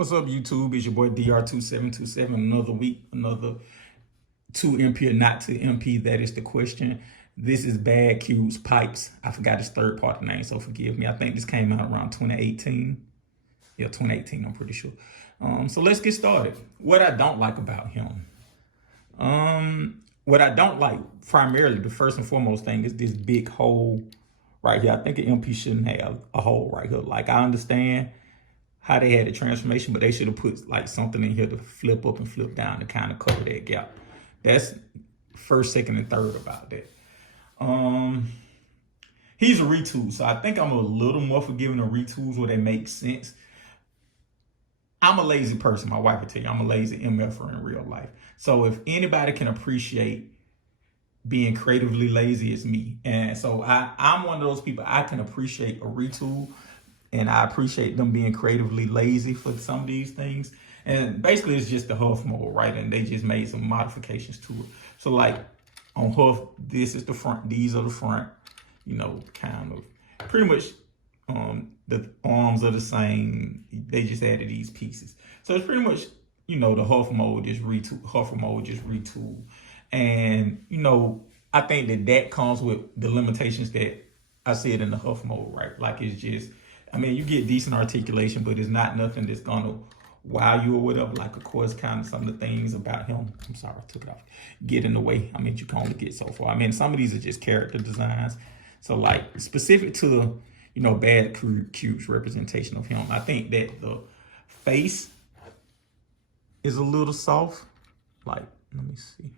What's up, YouTube? It's your boy DR2727. Another week, another to MP or not to MP. That is the question. This is Bad Q's Pipes. I forgot his third part of the name, so forgive me. I think this came out around 2018. Yeah, 2018, I'm pretty sure. So let's get started. What I don't like about him. What I don't like, primarily, the first and foremost thing is this big hole right here. I think an MP shouldn't have a hole right here. Like, I understand how they had the transformation, but they should have put like something in here to flip up and flip down to kind of cover that gap. That's first, second, and third about that. He's a retool, so I think I'm a little more forgiving of retools where they make sense. I'm a lazy person. My wife would tell you I'm a lazy MFer in real life. So if anybody can appreciate being creatively lazy, it's me. And so I'm one of those people. I can appreciate a retool, and I appreciate them being creatively lazy for some of these things. And basically, it's just the Huff mode, right? And they just made some modifications to it. So like on Huff, this is the front. These are the front. You know, kind of pretty much the arms are the same. They just added these pieces. So it's pretty much, you know, the Huff mode just retool. Huffer mode just retool. And, you know, I think that comes with the limitations that I said in the Huff mode, right? Like, it's just, I mean, you get decent articulation, but it's not nothing that's gonna wow you or whatever. Like, of course, kind of some of the things about him, I'm sorry, I took it off, get in the way. I mean, you can only get so far. I mean, some of these are just character designs. So like specific to, you know, Bad Q's representation of him, I think that the face is a little soft. Like, let me see.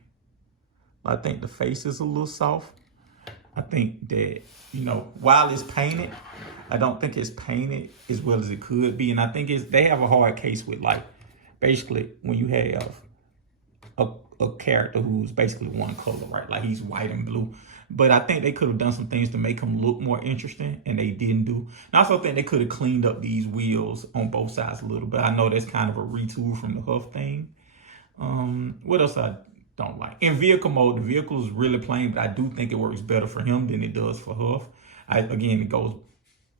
I think the face is a little soft. I think that, you know, while it's painted, I don't think it's painted as well as it could be. And I think they have a hard case with, like, basically when you have a character who's basically one color, right? Like, he's white and blue. But I think they could have done some things to make him look more interesting, and they didn't do. And I also think they could have cleaned up these wheels on both sides a little bit. I know that's kind of a retool from the Huff thing. What else I don't like? In vehicle mode, the vehicle is really plain, but I do think it works better for him than it does for Huff. Again,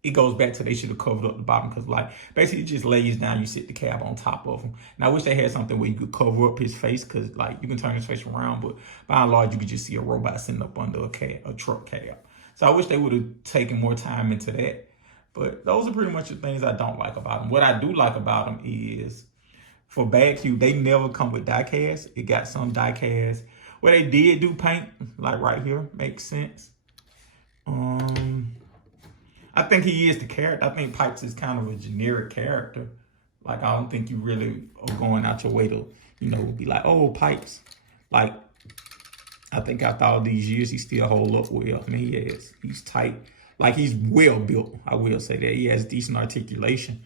it goes back to they should have covered up the bottom, because like basically it just lays down, you sit the cab on top of him. And I wish they had something where you could cover up his face, because like you can turn his face around, but by and large you could just see a robot sitting up under a truck cab. So I wish they would have taken more time into that. But those are pretty much the things I don't like about him. What I do like about him is, for Bad Q, they never come with die cast. It got some die cast. Where they did do paint, like right here, makes sense. I think he is the character. I think Pipes is kind of a generic character. Like, I don't think you really are going out your way to, you know, be like, oh, Pipes. Like, I think after all these years, he still hold up well. I mean, he is. He's tight. Like, he's well built. I will say that. He has decent articulation.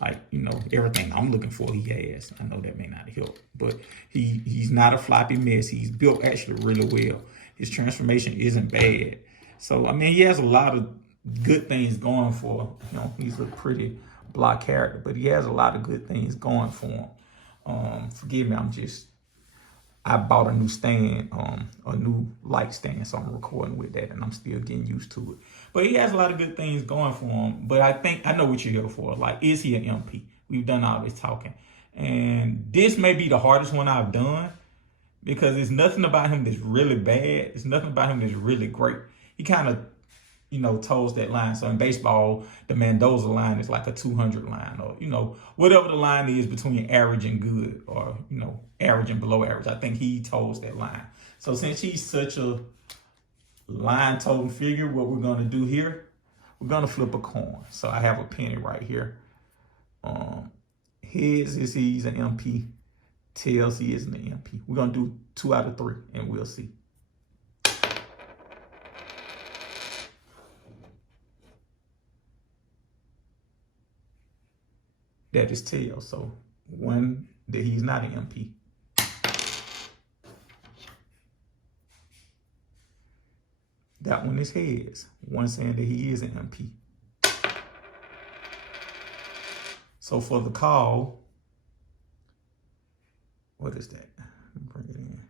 Like, you know, everything I'm looking for, he has. I know that may not help, but he's not a floppy mess. He's built actually really well. His transformation isn't bad. So, I mean, he has a lot of good things going for him. You know, he's a pretty block character, but he has a lot of good things going for him. Forgive me, I bought a new stand, a new light stand, so I'm recording with that, and I'm still getting used to it. But he has a lot of good things going for him. But I know what you're here for. Like, is he an MP? We've done all this talking. And this may be the hardest one I've done, because there's nothing about him that's really bad. There's nothing about him that's really great. He kind of, you know, toes that line. So in baseball, the Mendoza line is like a 200 line, or, you know, whatever the line is between average and good, or, you know, average and below average. I think he toes that line. So since he's such a line toting figure, what we're going to do here, we're going to flip a coin. So I have a penny right here. Heads is he's an MP. Tails, he isn't an MP. We're going to do 2 out of 3, and we'll see. That is tails. So one, that he's not an MP. That one is heads. One saying that he is an MP. So for the call, what is that? Bring it in.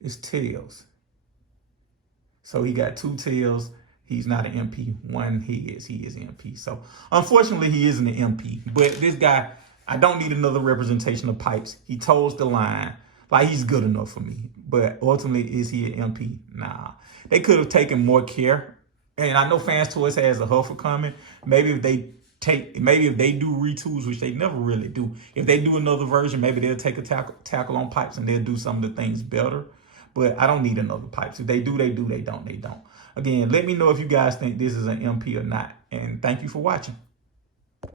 It's tails. So he got 2 tails. He's not an MP. One, he is MP. So unfortunately, he isn't an MP. But this guy, I don't need another representation of pipes. He toes the line. Like, he's good enough for me. But ultimately, is he an MP? Nah. They could have taken more care. And I know Fans Toys has a Huffer coming. Maybe if they do retools, which they never really do. If they do another version, maybe they'll take a tackle on pipes and they'll do some of the things better. But I don't need another pipes. If they do, they do. They don't, they don't. Again, let me know if you guys think this is an MP or not. And thank you for watching.